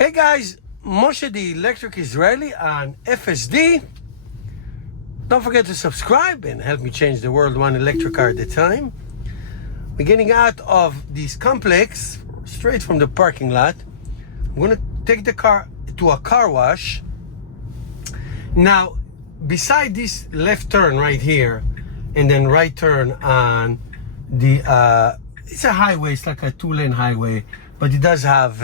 Hey guys, Moshe the Electric Israeli on FSD. Don't forget to subscribe and help me change the world one electric car at a time. We're getting out of this complex straight from the parking lot. I'm going to take the car to a car wash. Now, beside this left turn right here and then right turn on the it's a highway, it's like a 2-lane highway, but it does have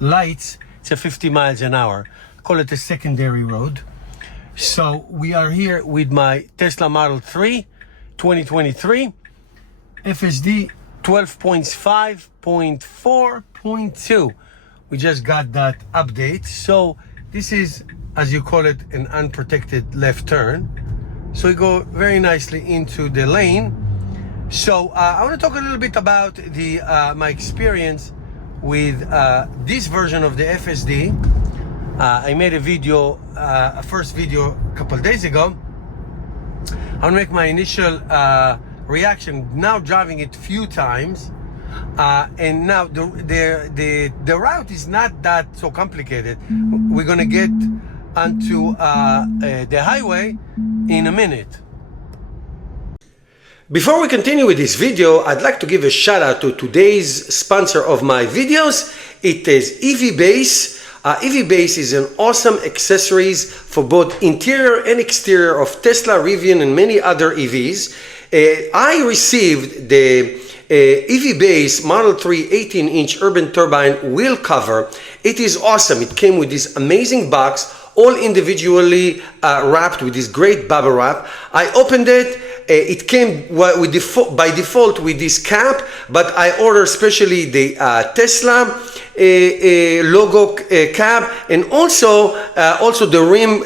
lights. It's a 50 miles an hour. Call it a secondary road. So we are here with my Tesla Model 3 2023 FSD 12.5.4.2. We just got that update. So this is, as you call it, an unprotected left turn. So we go very nicely into the lane. So I want to talk a little bit about the my experience with this version of the FSD. I made a video, a first video a couple of days ago. I want to make my initial reaction. Now driving it few times, and now the route is not that so complicated. We're gonna get onto the highway in a minute. Before we continue with this video, I'd like to give a shout out to today's sponsor of my videos. It is EV Base. EV Base is an awesome accessories for both interior and exterior of Tesla, Rivian, and many other EVs. I received the EV Base Model 3 18-inch urban turbine wheel cover. It is awesome. It came with this amazing box, all individually wrapped with this great bubble wrap. I opened it. It came by default with this cap, but I ordered especially the Tesla logo cap, and also the rim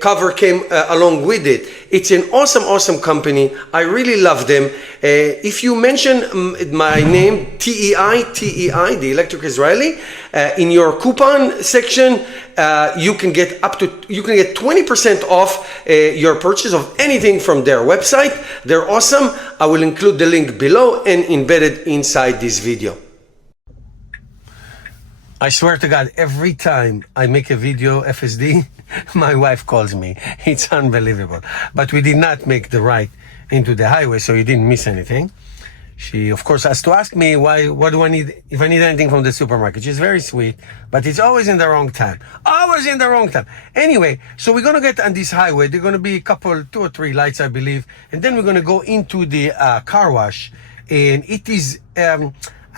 cover came along with it. It's an awesome company. I really love them. If you mention my name, TEI, the Electric Israeli, in your coupon section, you can get 20% off your purchase of anything from their website. They're awesome. I will include the link below and embedded inside this video. I swear to God, every time I make a video FSD, my wife calls me. It's unbelievable. But we did not make the right into the highway, so you didn't miss anything. She, of course, has to ask me what do I need, if I need anything from the supermarket. She's very sweet, but it's always in the wrong time. Always in the wrong time. Anyway, so we're going to get on this highway. There are going to be 2 or 3 lights, I believe. And then we're going to go into the car wash. And it is, I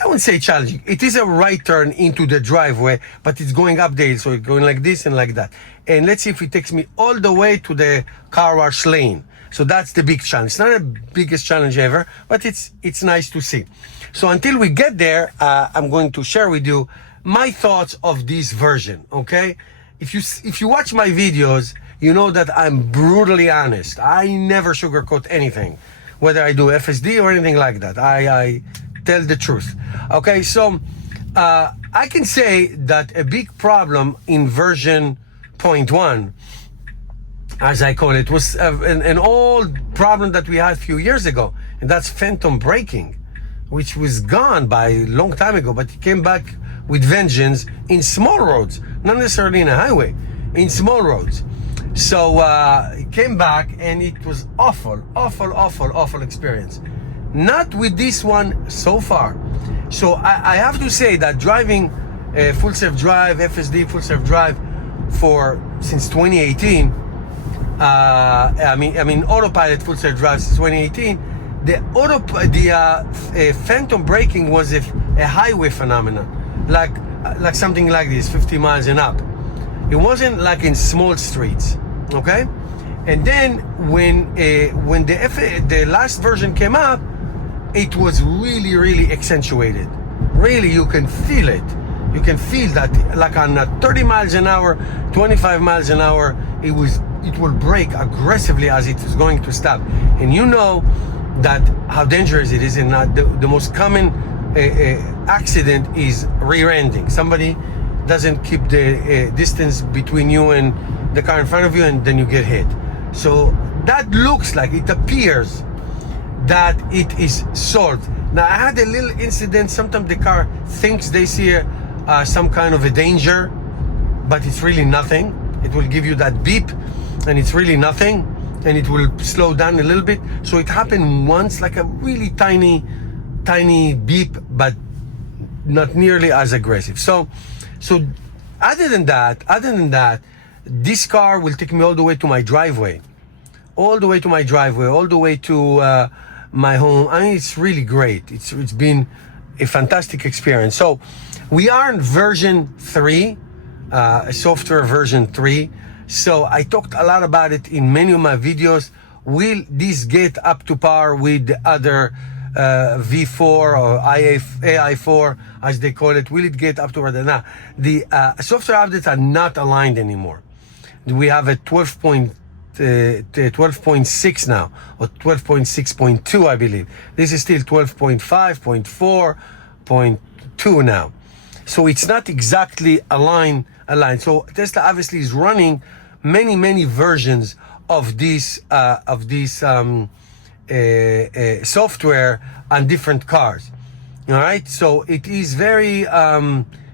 wouldn't say challenging. It is a right turn into the driveway, but it's going updale. So it's going like this and like that. And let's see if it takes me all the way to the car wash lane. So that's the big challenge. It's not the biggest challenge ever, but it's nice to see. So until we get there, I'm going to share with you my thoughts of this version, okay? If you watch my videos, you know that I'm brutally honest. I never sugarcoat anything, whether I do FSD or anything like that. I tell the truth. Okay, so I can say that a big problem in version 0.1, as I call it, was an old problem that we had a few years ago, and that's phantom braking, which was gone by a long time ago, but it came back with vengeance in small roads, not necessarily in a highway, in small roads. So it came back, and it was awful experience. Not with this one so far. So I have to say that driving full self-drive, FSD full self-drive since 2018, I mean autopilot full self-drive since 2018, the phantom braking was a highway phenomenon, like something like this, 50 miles and up. It wasn't like in small streets, okay? And then when the last version came up, it was really accentuated. Really, you can feel it. You can feel that, like on 30 miles an hour, 25 miles an hour, it will brake aggressively as it is going to stop. And you know that how dangerous it is, and the most common accident is rear-ending. Somebody doesn't keep the distance between you and the car in front of you, and then you get hit. So that looks like, it appears that it is solved. Now I had a little incident. Sometimes the car thinks they see some kind of a danger, but it's really nothing. It will give you that beep, and it's really nothing, and it will slow down a little bit. So it happened once, like a really tiny beep, but not nearly as aggressive. So other than that, this car will take me all the way to my driveway, all the way to my home. I mean, it's really great. It's been a fantastic experience. So we are in version 3, software version 3. So I talked a lot about it in many of my videos. Will this get up to par with the other V4 or AI4, as they call it? Will it get up to par? Now, the software updates are not aligned anymore. We have a 12.6 now, or 12.6.2, I believe. This is still 12.5.4.2 now. So it's not exactly aligned. So Tesla obviously is running many versions of this software on different cars. All right, so it is very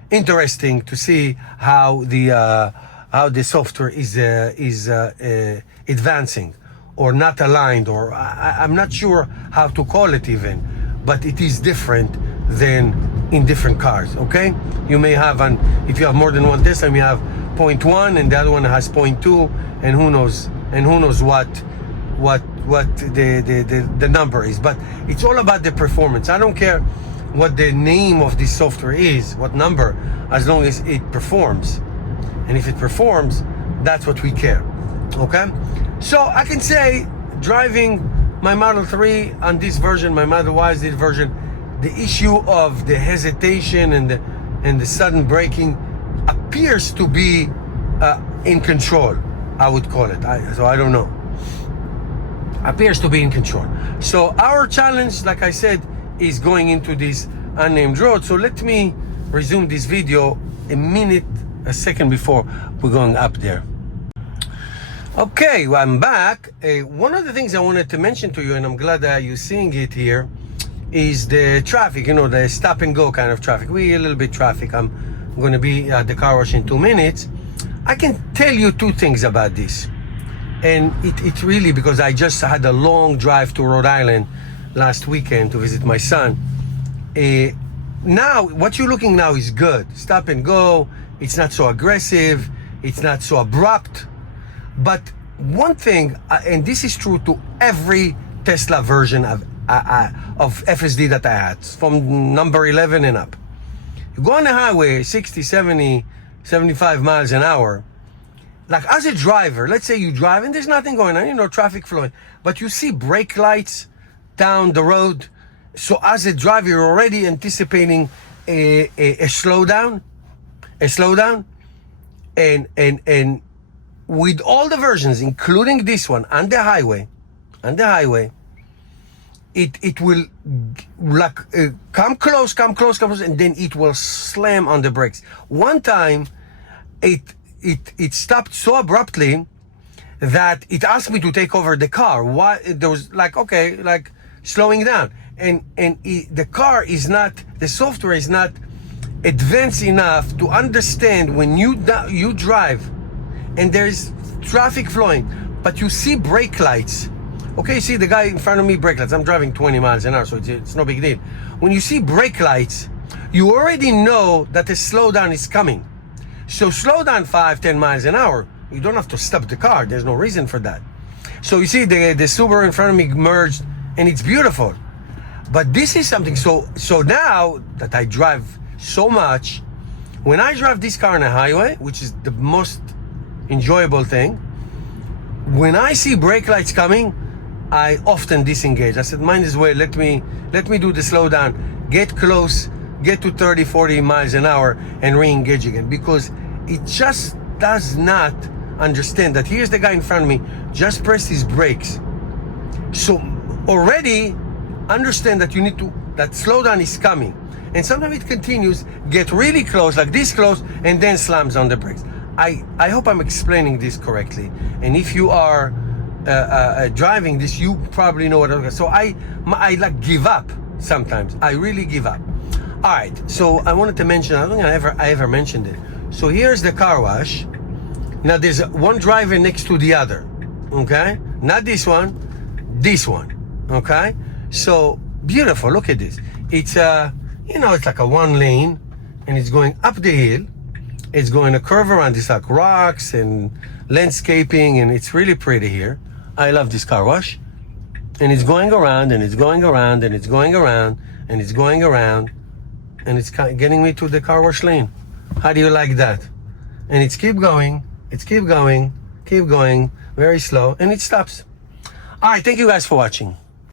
interesting to see how the software is advancing or not aligned, or I'm not sure how to call it even, but it is different than in different cars. Okay, you may have if you have more than one Tesla, you may have 0.1 and the other one has 0.2, and who knows what the number is. But it's all about the performance. I don't care what the name of this software is, what number, as long as it performs. And if it performs, that's what we care. Okay, so I can say, driving my Model 3 on this version, my Model Y this version, the issue of the hesitation and the sudden braking appears to be in control, I would call it. So I don't know. Appears to be in control. So our challenge, like I said, is going into this unnamed road. So let me resume this video a second before we're going up there. Okay, well, I'm back. One of the things I wanted to mention to you, and I'm glad that you're seeing it here, is the traffic, the stop and go kind of traffic. We a little bit traffic. I'm going to be at the car wash in 2 minutes. I can tell you 2 things about this. And it really, because I just had a long drive to Rhode Island last weekend to visit my son. Now, what you're looking now is good. Stop and go. It's not so aggressive. It's not so abrupt. But one thing, and this is true to every Tesla version of FSD that I had, from number 11 and up. You go on the highway, 60, 70, 75 miles an hour. Like, as a driver, let's say you drive and there's nothing going on, traffic flowing, but you see brake lights down the road. So as a driver, you're already anticipating a slowdown, and with all the versions, including this one, on the highway, it will come close, and then it will slam on the brakes. One time, it stopped so abruptly that it asked me to take over the car. Why? There was slowing down, and the software is not advanced enough to understand when you drive and there's traffic flowing, but you see brake lights. Okay, you see the guy in front of me, brake lights. I'm driving 20 miles an hour, so it's no big deal. When you see brake lights, you already know that a slowdown is coming. So slow down 5-10 miles an hour. You don't have to stop the car. There's no reason for that. So you see the Subaru in front of me merged, and it's beautiful. But this is something, so now that I drive so much, when I drive this car on a highway, which is the most enjoyable thing, when I see brake lights coming, I often disengage. I said, might as well, let me do the slowdown, get close, get to 30, 40 miles an hour and re-engage again, because it just does not understand that here's the guy in front of me, just press his brakes. So already understand that that slowdown is coming. And sometimes it continues, get really close, like this close, and then slams on the brakes. I hope I'm explaining this correctly. And if you are driving this, you probably know what I'm saying. So I give up. sometimes. I really give up. All right, so I wanted to mention, I don't think I ever mentioned it. So here's the car wash. Now there's one driver next to the other, okay? Not this one, okay? So beautiful, look at this. It's it's like a one lane, and it's going up the hill. It's going to curve around. It's like rocks and landscaping, and it's really pretty here. I love this car wash. And it's going around, and it's going around, and it's going around, and it's going around, and it's getting me to the car wash lane. How do you like that? And it's keep going, very slow, and it stops. All right, thank you guys for watching.